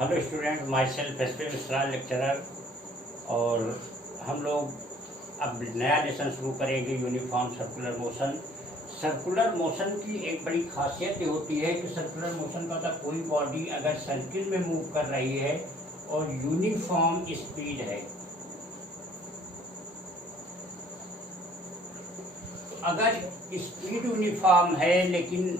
Hello student, my self S P Mishra lecturer. और हम लोग अब नया लेसन शुरू करेंगे, uniform circular motion. Circular motion की एक बड़ी खासियत ये होती है कि सर्कुलर मोशन का तो कोई बॉडी अगर सर्किल में मूव कर रही है और यूनिफॉर्म स्पीड है, अगर स्पीड यूनिफॉर्म है लेकिन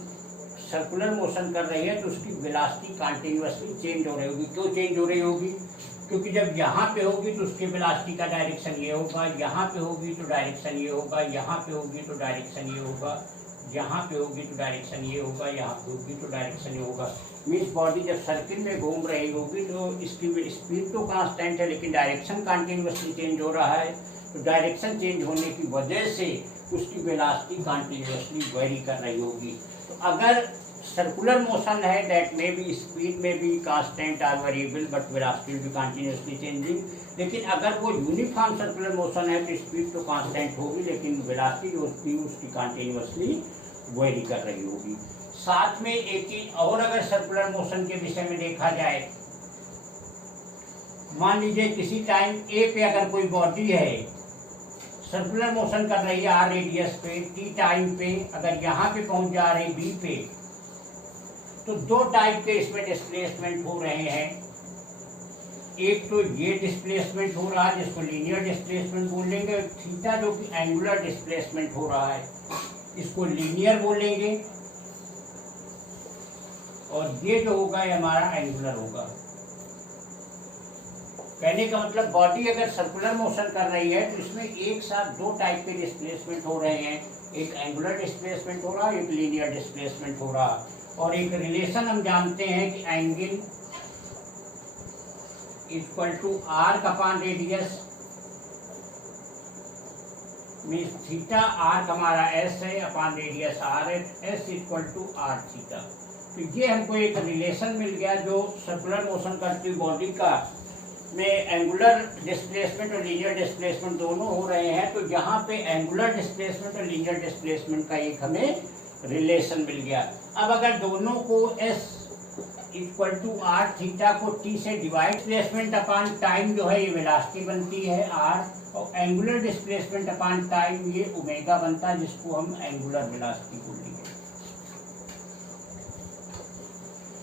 सर्कुलर मोशन कर रही है तो उसकी वेलोसिटी कंटिन्यूअसली चेंज हो रही होगी। क्यों चेंज हो रही होगी? क्योंकि जब यहाँ पे होगी तो उसकी वेलोसिटी का डायरेक्शन ये होगा, यहाँ पे होगी तो डायरेक्शन ये होगा, यहाँ पे होगी तो डायरेक्शन ये होगा, यहाँ पे होगी तो डायरेक्शन ये होगा, यहाँ पे होगी तो डायरेक्शन ये होगा। मीन्स बॉडी जब सर्किल में घूम रही होगी तो इसकी स्पीड तो कांस्टेंट है लेकिन डायरेक्शन कंटिन्यूअसली चेंज हो रहा है। तो डायरेक्शन चेंज होने की वजह से उसकी वेलोसिटी कंटिन्यूअसली वेरी कर रही होगी। तो अगर सर्कुलर मोशन है, दैट मे बी स्पीड में भी constant or variable but velocity will be continuously changing. लेकिन अगर वो यूनिफॉर्म सर्कुलर मोशन है तो स्पीड तो कांस्टेंट होगी लेकिन वेलोसिटी जो होती है उसकी कंटिन्यूअसली वेरी कर रही होगी। साथ में एक चीज और, अगर सर्कुलर मोशन के विषय में देखा जाए, मान लीजिए किसी टाइम ए पे अगर कोई बॉडी है सर्कुलर मोशन कर रही है आर रेडियस पे, टी टाइम पे अगर यहाँ पे पहुंच जा रही बी पे, तो दो टाइप के इसमें डिस्प्लेसमेंट हो रहे हैं। एक तो ये डिस्प्लेसमेंट हो रहा है जिसको लीनियर डिस्प्लेसमेंट बोलेंगे, थीटा जो कि एंगुलर डिस्प्लेसमेंट हो रहा है इसको लीनियर बोलेंगे, और ये जो होगा ये हमारा एंगुलर होगा। कहने का मतलब बॉडी अगर सर्कुलर मोशन कर रही है तो इसमें एक साथ दो टाइप के डिस्प्लेसमेंट हो रहे हैं, एक एंगुलर डिस्प्लेसमेंट हो रहा है, एक लीनियर डिस्प्लेसमेंट हो रहा है। और एक रिलेशन हम जानते हैं कि angle equal to arc upon radius, means theta arc हमारा एस है अपॉन रेडियस आर है, s equal to r theta. तो ये हमको एक रिलेशन मिल गया जो सर्कुलर मोशन करती बॉडी का में एंगुलर डिस्प्लेसमेंट और लीनियर डिस्प्लेसमेंट दोनों हो रहे हैं। तो यहाँ पे एंगुलर डिस्प्लेसमेंट और लीनियर डिस्प्लेसमेंट का एक हमें रिलेशन मिल गया। अब अगर दोनों को s equal to r theta को t से डिवाइड, डिस्प्लेसमेंट अपॉन टाइम जो है ये वेलोसिटी बनती है r, और एंगुलर डिस्प्लेसमेंट अपॉन टाइम ये ओमेगा बनता है जिसको हम एंगुलर वेलोसिटी बोलेंगे।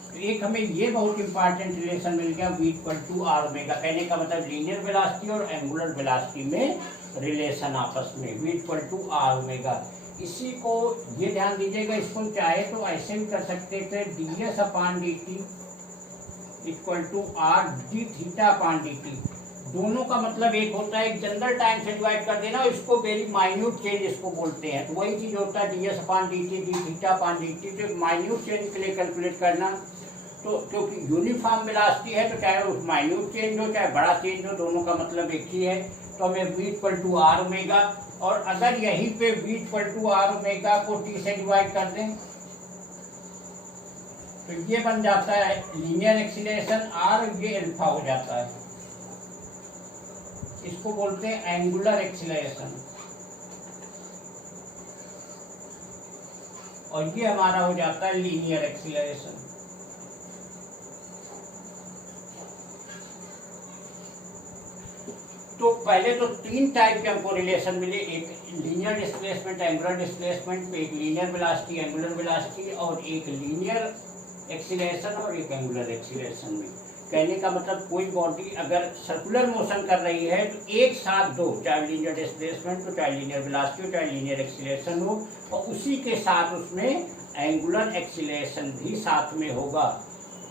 तो एक हमें ये बहुत इंपॉर्टेंट रिलेशन मिल गया v equal to r omega. कहने का मतलब लीनियर वेलोसिटी और एंगुलर वेलोसिटी में रिलेशन आपस में v equal to r omega. इसी को ये ध्यान दीजिएगा, इसको चाहे तो ऐसे भी कर सकते थे, d s upon d t equal to r d theta upon d t. दोनों का मतलब एक होता है, एक जनरल टाइम से डिवाइड कर देना, इसको वेरी माइन्यूट चेंज इसको बोलते हैं। तो वही चीज होता है D s upon d T, D theta upon d T. तो माइन्यूट चेंज के लिए कैलकुलेट करना, तो क्योंकि यूनिफॉर्म वेलोसिटी है तो चाहे उस माइन्यूट चेंज हो चाहे बड़ा चेंज हो, दोनों का मतलब एक ही है। तो हमें v equal to r omega, और अगर यहीं पे v equal to r omega को t से डिवाइड कर दें तो ये बन जाता है लीनियर एक्सीलरेशन r, ये अल्फा हो जाता है, इसको बोलते हैं एंगुलर एक्सीलरेशन, और ये हमारा हो जाता है लीनियर एक्सीलरेशन। तो पहले तो तीन टाइप के हमको रिलेशन मिले, एक लीनियर डिस्प्लेसमेंट एंगुलर डिस्प्लेसमेंट में, एक लीनियर वेलोसिटी एंगुलर वेलोसिटी, और एक लीनियर एक्सीलरेशन और एक एंगुलर एक्सीलरेशन में। कहने का मतलब कोई बॉडी अगर सर्कुलर मोशन कर रही है तो एक साथ दो, चाहे लीनियर डिस्प्लेसमेंट हो चाहे लीनियर वेलोसिटी हो चाहे लीनियर एक्सीलरेशन हो, और उसी के साथ उसमें एंगुलर एक्सीलरेशन भी साथ में होगा।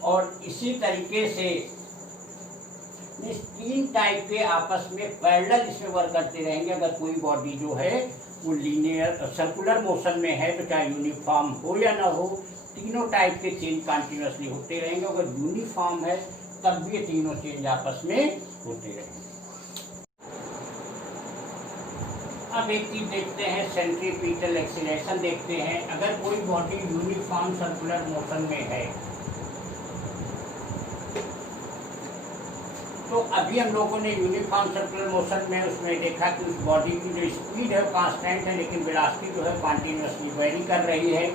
और इसी तरीके से इस तीन टाइप के आपस में पैरेलल इसमें वर्क करते रहेंगे। अगर कोई बॉडी जो है वो लीनियर सर्कुलर मोशन में है तो चाहे यूनिफॉर्म हो या ना हो, तीनों टाइप के चेंज कंटिन्यूअसली होते रहेंगे। अगर यूनिफॉर्म है तब भी ये तीनों चेंज आपस में होते रहेंगे। अब एक चीज देखते हैं, सेंट्रीपिटल एक्सीलरेशन देखते हैं। अगर कोई बॉडी यूनिफॉर्म सर्कुलर मोशन में है तो अभी हम लोगों ने यूनिफॉर्म सर्कुलर मोशन में उसमें देखा कि उस बॉडी की जो स्पीड है कांस्टेंट है लेकिन वेलोसिटी जो है कंटिन्यूअसली वेरी कर रही है।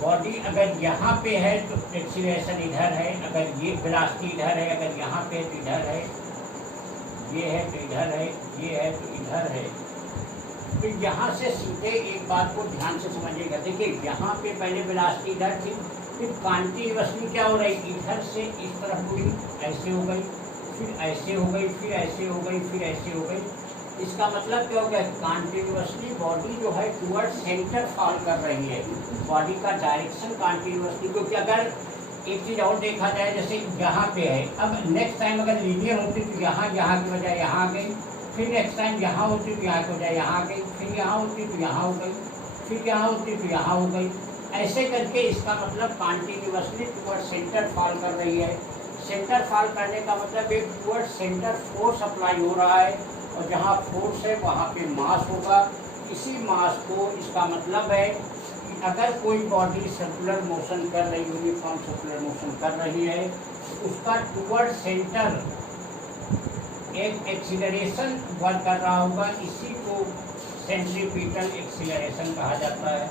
बॉडी अगर यहाँ पे है तो एक्सीलरेशन इधर है, अगर ये वेलोसिटी इधर है, अगर यहाँ पे तो इधर है, ये है तो इधर है, ये है तो इधर है। तो यहाँ से सीधे एक बात को ध्यान से समझिएगा। देखिए यहाँ पे पहले वेलोसिटी इधर थी, फिर कॉन्टिन्यूअसली क्या हो रही है, इधर से इस तरफ हुई, ऐसे हो गई, फिर ऐसे हो गई, फिर ऐसे हो गई, फिर ऐसे हो गई। इसका मतलब क्या हो गया, कॉन्टिन्यूअसली बॉडी जो है टुवर्ड सेंटर फॉल कर रही है, बॉडी का डायरेक्शन कॉन्टिन्यूअसली। क्योंकि अगर एक चीज़ और देखा जाए, जैसे यहाँ पे है, अब नेक्स्ट टाइम अगर लीनियर होती तो यहाँ की बजाय यहाँ आ गई, फिर नेक्स्ट टाइम यहाँ होती तो यहाँ की बजाय यहाँ आ गई, फिर यहाँ होती तो यहाँ हो गई, फिर यहाँ होती तो यहाँ हो गई। ऐसे करके इसका मतलब कॉन्टिन्यूअसली टुवर्ड सेंटर फॉल कर रही है। सेंटर फॉल करने का मतलब एक टुवर्ड सेंटर फोर्स अप्लाई हो रहा है, और जहाँ फोर्स है वहाँ पे मास होगा। इसी मास को, इसका मतलब है कि अगर कोई बॉडी सर्कुलर मोशन कर रही, यूनिफॉर्म सर्कुलर मोशन कर रही है, उसका टुवर्ड सेंटर एक एक्सीलरेशन वर्क कर रहा होगा। इसी को सेंट्रीपिटल एक्सीलरेशन कहा जाता है।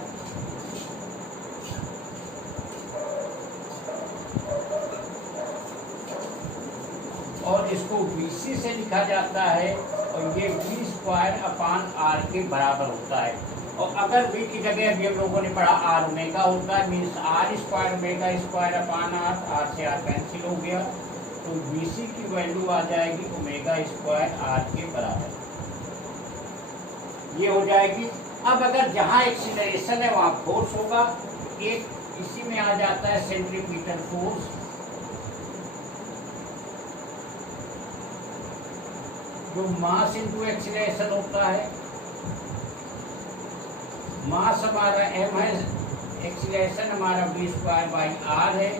और इसको VC से लिखा जाता है, और ये V²/R के बराबर होता है। और अगर V की जगह अभी हम लोगों ने पढ़ा R ओमेगा होता है, मीन्स R² ओमेगा²/R, R से R कैंसिल हो गया, तो VC की वैल्यू आ जाएगी ओमेगा² R के बराबर, ये हो जाएगी। अब अगर जहाँ एक्सीलरेशन है वहाँ फोर्स होगा, एक इसी में आ जाता है सेंट्रीपिटल फोर्स। जो मास इंटू एक्सीलरेशन होता है, मास हमारा m है, एक्सीलरेशन हमारा V²/R है,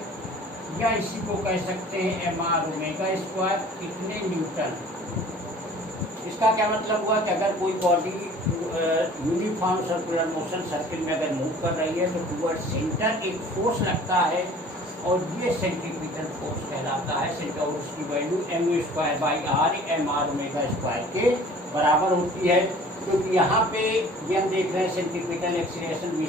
या इसी को कह सकते हैं mR ओमेगा², कितने न्यूटन। इसका क्या मतलब हुआ कि अगर कोई body uniform circular motion circle में अगर मूव कर रही है तो टुवर्ड सेंटर एक फोर्स लगता है, और ये सेंट्रीपिटल फोर्स कहलाता है। सेंटर, और उसकी वैल्यू mV²/R mR ओमेगा² के बराबर होती है। क्योंकि यहाँ पे ये हम देख रहे हैं सेंट्रीपिटल एक्सीलरेशन V=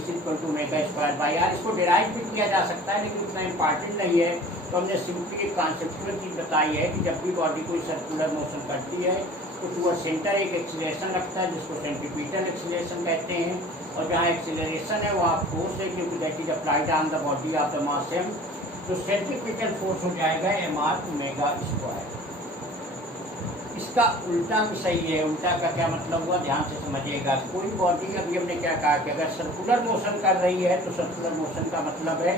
ओमेगा²/R। इसको डिराइव भी किया जा सकता है, लेकिन उतना इम्पॉर्टेंट नहीं है। तो हमने सिंपली एक कॉन्सेप्चुअल चीज़ बताई है कि जब भी बॉडी कोई सर्कुलर मोशन करती है तो टुवर्ड सेंटर एक एक्सीलरेशन लगता है, जिसको सेंट्रीपिटल एक्सीलरेशन कहते हैं। और जहाँ एक्सीलरेशन है वहाँ फोर्स है, क्योंकि that is applied on the body of the mass m। तो सेंट्रीपिटल फोर्स हो जाएगा mR ओमेगा²। इसका उल्टा भी सही है। उल्टा का क्या मतलब हुआ, ध्यान से समझिएगा। कोई बॉडी, अभी हमने क्या कहा कि अगर सर्कुलर मोशन कर रही है तो सर्कुलर मोशन का मतलब है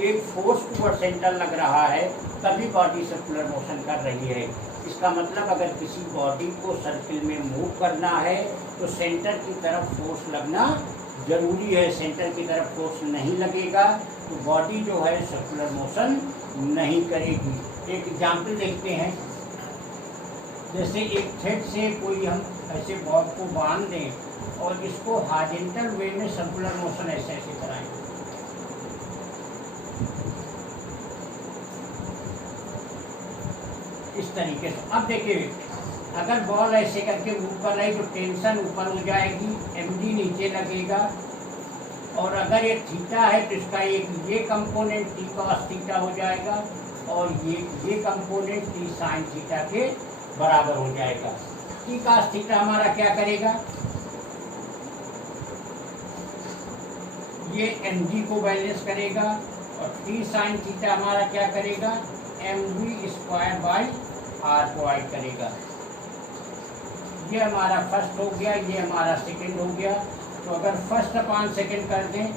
एक फोर्स टुवर्ड सेंटर लग रहा है, तभी बॉडी सर्कुलर मोशन कर रही है। इसका मतलब अगर किसी बॉडी को सर्किल में मूव करना है तो सेंटर की तरफ फोर्स लगना जरूरी है। सेंटर की तरफ फोर्स नहीं लगेगा तो बॉडी जो है सर्कुलर मोशन नहीं करेगी। एक एग्जाम्पल देखते हैं, जैसे एक थ्रेड से कोई हम ऐसे बॉब को बांध दें और इसको हॉरिजॉन्टल वे में सर्कुलर मोशन ऐसे ऐसे कराएं। इस तरीके से। अब देखिए, अगर बॉल ऐसे करके ऊपर रही तो टेंशन ऊपर हो जाएगी, mg नीचे लगेगा। और अगर ये थीटा है तो इसका एक ये कंपोनेंट t cos थीटा हो जाएगा, और ये कंपोनेंट t sin थीटा के बराबर हो जाएगा। t cos थीटा हमारा क्या करेगा, ये mg को बैलेंस करेगा, और t sin थीटा हमारा क्या करेगा, mv²/R प्रोवाइड करेगा। ये हमारा फर्स्ट हो गया, ये हमारा सेकंड हो गया। तो अगर फर्स्ट अपॉन सेकंड कर दें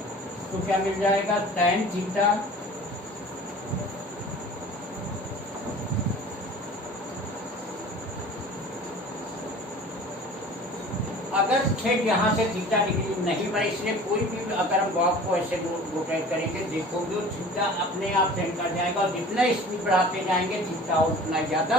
तो क्या मिल जाएगा, tan थीटा अगर थ्रेड यहाँ से थीटा डिग्री नहीं बने, इसलिए कोई भी अगर हम बॉब को ऐसे रोटेट करेंगे देखोगे थीटा अपने आप टेंड कर जाएगा, और जितना स्पीड बढ़ाते जाएंगे थीटा उतना ज़्यादा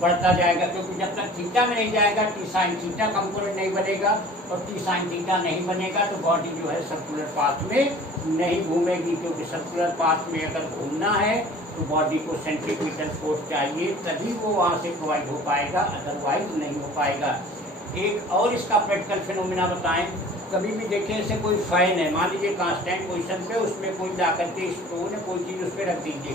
बढ़ता जाएगा। क्योंकि जब तक थीटा में नहीं जाएगा टी साइन थीटा कंपोनेंट नहीं बनेगा, और टी साइन थीटा नहीं बनेगा तो बॉडी जो है सर्कुलर पाथ में नहीं घूमेगी। क्योंकि सर्कुलर पाथ में अगर घूमना है तो बॉडी को सेंट्रीपिटल फोर्स चाहिए, तभी वो वहाँ से प्रोवाइड हो पाएगा, अदरवाइज नहीं हो पाएगा। एक और इसका प्रैक्टिकल फिनोमिना बताएं। कभी भी देखें, ऐसे कोई फैन है, मान लीजिए कांस्टेंट पोजीशन पे, उसमें कोई ला करके स्टोन है, कोई चीज़ उस पर रख दीजिए,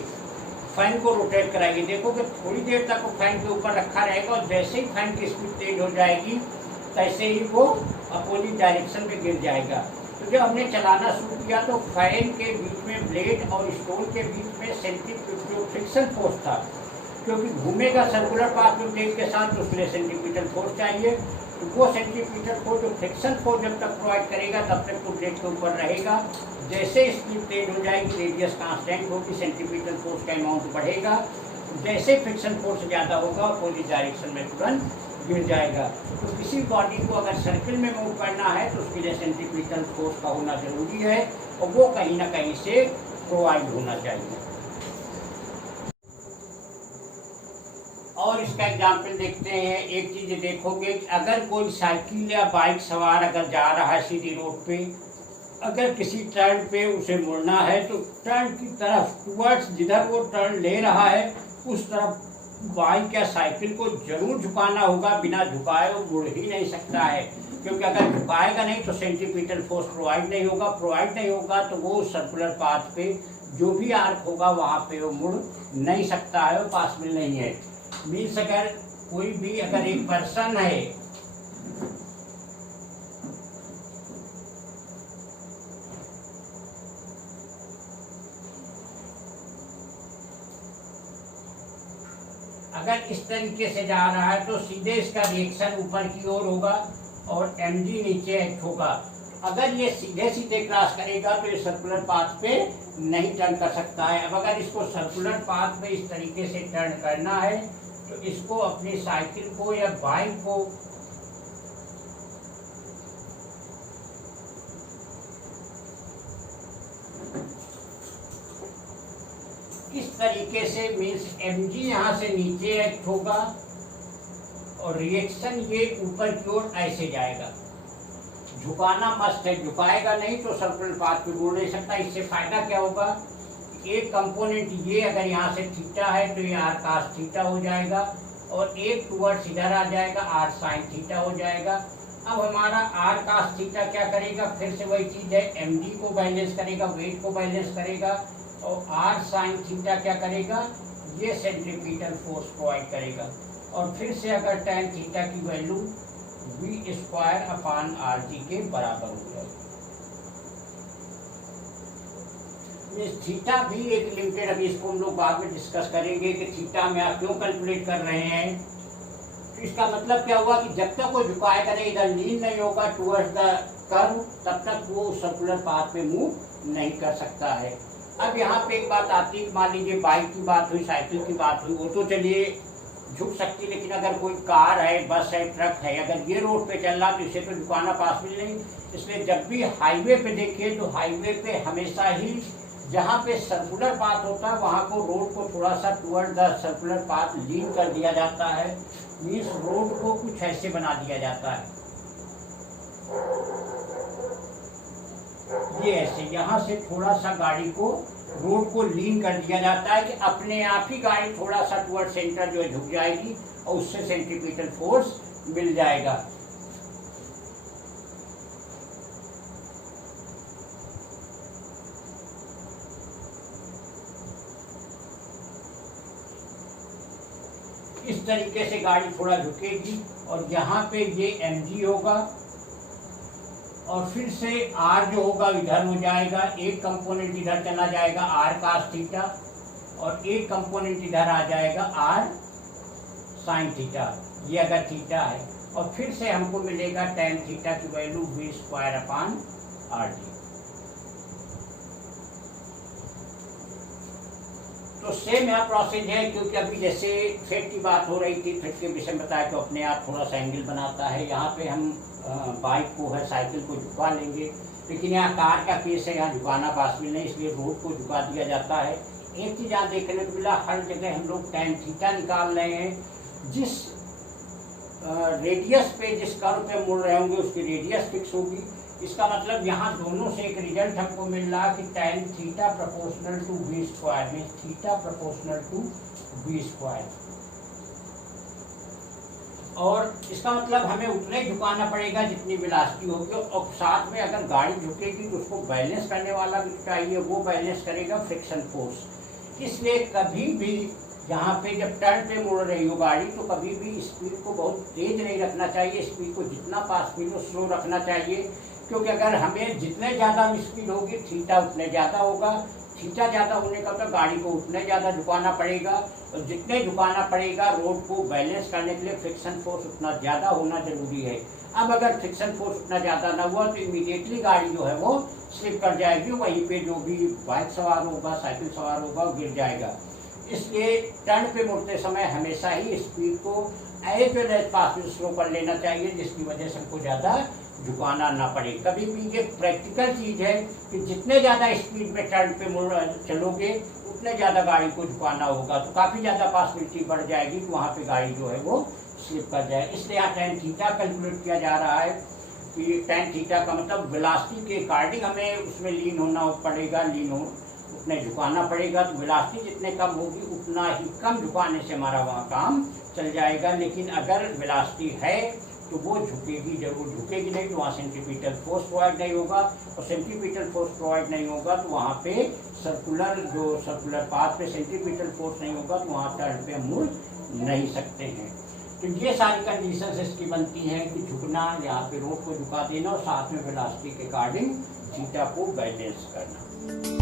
फैन को रोटेट कराइए, देखोगे थोड़ी देर तक वो फैन के ऊपर रखा रहेगा और जैसे ही फैन की स्पीड तेज हो जाएगी तैसे ही वो अपोजिट डायरेक्शन में गिर जाएगा। तो जब हमने चलाना शुरू किया तो फैन के बीच में ब्लेड और स्टोन के बीच में सेंट्रीफ्यूगल फ्रिक्शन फोर्स था, क्योंकि घूमेगा सर्कुलर पाथ में ब्लेड के साथ, तो उसके लिए सेंट्रीफ्यूगल फोर्स चाहिए। तो वो सेंट्रीफ्यूगल फोर्स जो फ्रिक्शन फोर्स जब तक प्रोवाइड करेगा तब तक तो ब्लेड के ऊपर रहेगा। जैसे स्पीड तेज हो जाएगी, रेडियस कांस्टेंट होगी, सेंट्रीफ्यूगल फोर्स का अमाउंट बढ़ेगा, जैसे फ्रिक्शन फोर्स ज़्यादा होगा अपोजिट डायरेक्शन में तुरंत गिर जाएगा। तो किसी बॉडी को अगर सर्किल में मूव करना है तो उसके लिए सेंट्रीफ्यूगल फोर्स का होना जरूरी है और वो कहीं ना कहीं से प्रोवाइड होना चाहिए। और इसका एग्जाम्पल देखते हैं। एक चीज़ देखोगे कि अगर कोई साइकिल या बाइक सवार अगर जा रहा है सीधी रोड पे, अगर किसी टर्न पे उसे मुड़ना है तो टर्न की तरफ टुवर्ड्स जिधर वो टर्न ले रहा है उस तरफ बाइक या साइकिल को जरूर झुकाना होगा। बिना झुकाए वो मुड़ ही नहीं सकता है, क्योंकि अगर झुकाएगा नहीं तो सेंट्रीफ्यूगल फोर्स प्रोवाइड नहीं होगा तो वो सर्कुलर पाथ पे जो भी आर्क होगा वहाँ पे वो मुड़ नहीं सकता है, वो पॉसिबल नहीं है। मीन्स अगर कोई भी अगर एक पर्सन है, अगर इस तरीके से जा रहा है तो सीधे इसका रिएक्शन ऊपर की ओर होगा और mg नीचे एक्ट होगा। अगर ये सीधे सीधे क्रॉस करेगा तो ये सर्कुलर पाथ पे नहीं टर्न कर सकता है। अब अगर इसको सर्कुलर पाथ पे इस तरीके से टर्न करना है तो इसको अपनी साइकिल को या बाइक को इस तरीके से, मीन्स mg यहाँ से नीचे एक्ट होगा और रिएक्शन ये ऊपर की ओर ऐसे जाएगा। झुकाना मस्ट है, झुकाएगा नहीं तो सर्कुलर पाथ पे मुड़ नहीं सकता। इससे फायदा क्या होगा, एक कंपोनेंट ये अगर यहाँ से थीटा है तो ये r cos थीटा हो जाएगा और एक टुवर्ड्स इधर आ जाएगा r sin थीटा हो जाएगा। अब हमारा r cos थीटा क्या करेगा, फिर से वही चीज़ है, mg को बैलेंस करेगा, वेट को बैलेंस करेगा और r sin थीटा क्या करेगा, ये सेंट्रीफ्यूगल फोर्स प्रोवाइड करेगा। और फिर से अगर tan थीटा की वैल्यू v² /rg के बराबर हो जाएगी। थीटा भी एक लिमिटेड, अभी इसको हम लोग बाद में डिस्कस करेंगे कि थीटा में आप क्यों कैलकुलेट कर रहे हैं। तो इसका मतलब क्या हुआ कि जब तक वो झुकाएगा नहीं, इधर लीन नहीं होगा टुवर्ड्स द कर्व, तब तक वो सर्कुलर पाथ पे मूव नहीं कर सकता है। अब यहाँ पे एक बात आती है, मान लीजिए बाइक की बात हुई, साइकिल की बात हुई, वो तो चलिए झुक सकती है, लेकिन अगर कोई कार है, बस है, ट्रक है, अगर ये रोड पे चल रहा तो इसे तो झुकाना पॉसिबल नहीं। इसलिए जब भी हाईवे पे देखिए तो हाईवे पे हमेशा ही जहाँ पे सर्कुलर पाथ होता है वहाँ को रोड को थोड़ा सा टुवर्ड द सर्कुलर पाथ लीन कर दिया जाता है। मीन्स रोड को कुछ ऐसे बना दिया जाता है, ये ऐसे, यहाँ से थोड़ा सा गाड़ी को रोड को लीन कर दिया जाता है कि अपने आप ही गाड़ी थोड़ा सा टुवर्ड सेंटर जो है झुक जाएगी और उससे सेंट्रीफ्यूगल फोर्स मिल जाएगा। इस तरीके से गाड़ी थोड़ा झुकेगी और यहाँ पे ये mg होगा और फिर से r जो होगा इधर हो जाएगा, एक कंपोनेंट इधर चला जाएगा r cos थीटा और एक कंपोनेंट इधर आ जाएगा r sin थीटा, ये अगर थीटा है। और फिर से हमको मिलेगा tan थीटा की वैल्यू v²/rg। तो सेम यहाँ प्रोसेस है, क्योंकि अभी जैसे थ्रेड की बात हो रही थी, थ्रेड के विषय में बताया तो अपने आप थोड़ा सा एंगल बनाता है। यहाँ पे हम बाइक को है, साइकिल को झुका लेंगे, लेकिन यहाँ कार का केस है, यहाँ झुकाना पॉसिबल नहीं, इसलिए रोड को झुका दिया जाता है। एक चीज़ यहाँ देखने को मिला, हर जगह हम लोग tan थीटा निकाल रहे हैं। जिस रेडियस पे, जिस कर्व पे मुड़ रहे होंगे उसकी रेडियस फिक्स होगी। इसका मतलब यहाँ दोनों से एक रिजल्ट हमको मिल रहा कि tan theta proportional to v², means theta proportional to v²। और इसका मतलब हमें उतना ही झुकाना पड़ेगा जितनी वेलोसिटी होगी, और साथ में अगर गाड़ी झुकेगी तो उसको बैलेंस करने वाला भी चाहिए, वो बैलेंस करेगा फ्रिक्शन फोर्स। इसलिए कभी भी जहाँ पे जब टर्न पे मुड़ रही हो गाड़ी तो कभी भी स्पीड को बहुत तेज नहीं रखना चाहिए, स्पीड को जितना पास स्पीड हो स्लो रखना चाहिए, क्योंकि अगर हमें जितने ज़्यादा स्पीड होगी थीटा उतने ज़्यादा होगा, थीटा ज़्यादा होने का तो गाड़ी को उतने ज़्यादा झुकाना पड़ेगा, और जितने झुकाना पड़ेगा रोड को बैलेंस करने के लिए फ्रिक्शन फोर्स उतना ज़्यादा होना जरूरी है। अब अगर फ्रिक्शन फोर्स उतना ज़्यादा ना हुआ तो इमीडिएटली गाड़ी जो है वो स्लिप कर जाएगी, वहीं पे जो भी बाइक सवार होगा, साइकिल सवार होगा, वो गिर जाएगा। इसलिए टर्न पे मुड़ते समय हमेशा ही स्पीड को as well as possible slow कर लेना चाहिए, जिसकी वजह से हमको ज़्यादा झुकाना ना पड़े। कभी भी ये प्रैक्टिकल चीज़ है कि जितने ज़्यादा स्पीड में टर्न पे मुड़ चलोगे उतने ज़्यादा गाड़ी को झुकाना होगा, तो काफ़ी ज़्यादा पॉसिबिलिटी बढ़ जाएगी कि वहाँ पे गाड़ी जो है वो स्लिप कर जाए। इसलिए यहाँ tan थीटा कैलकुलेट किया जा रहा है कि tan थीटा का मतलब वेलोसिटी के अकॉर्डिंग हमें उसमें लीन होना पड़ेगा, उतने झुकाना पड़ेगा, तो वेलोसिटी जितने कम होगी उतना ही कम झुकाने से हमारा वहाँ काम चल जाएगा। लेकिन अगर वेलोसिटी है तो वो झुकेगी जरूर, झुकेगी नहीं तो वहाँ सेंट्रीपिटल फोर्स प्रोवाइड नहीं होगा, और सेंट्रीपिटल फोर्स प्रोवाइड नहीं होगा तो वहाँ पे सर्कुलर पाथ पे सेंट्रीपिटल फोर्स नहीं होगा तो वहाँ टर्न पे हम मुड़ नहीं सकते हैं। तो ये सारी कंडीशंस इसकी बनती हैं कि झुकना, यहाँ पे रोड को झुका देना और साथ में वेलोसिटी के अकॉर्डिंग थीटा को बैलेंस करना।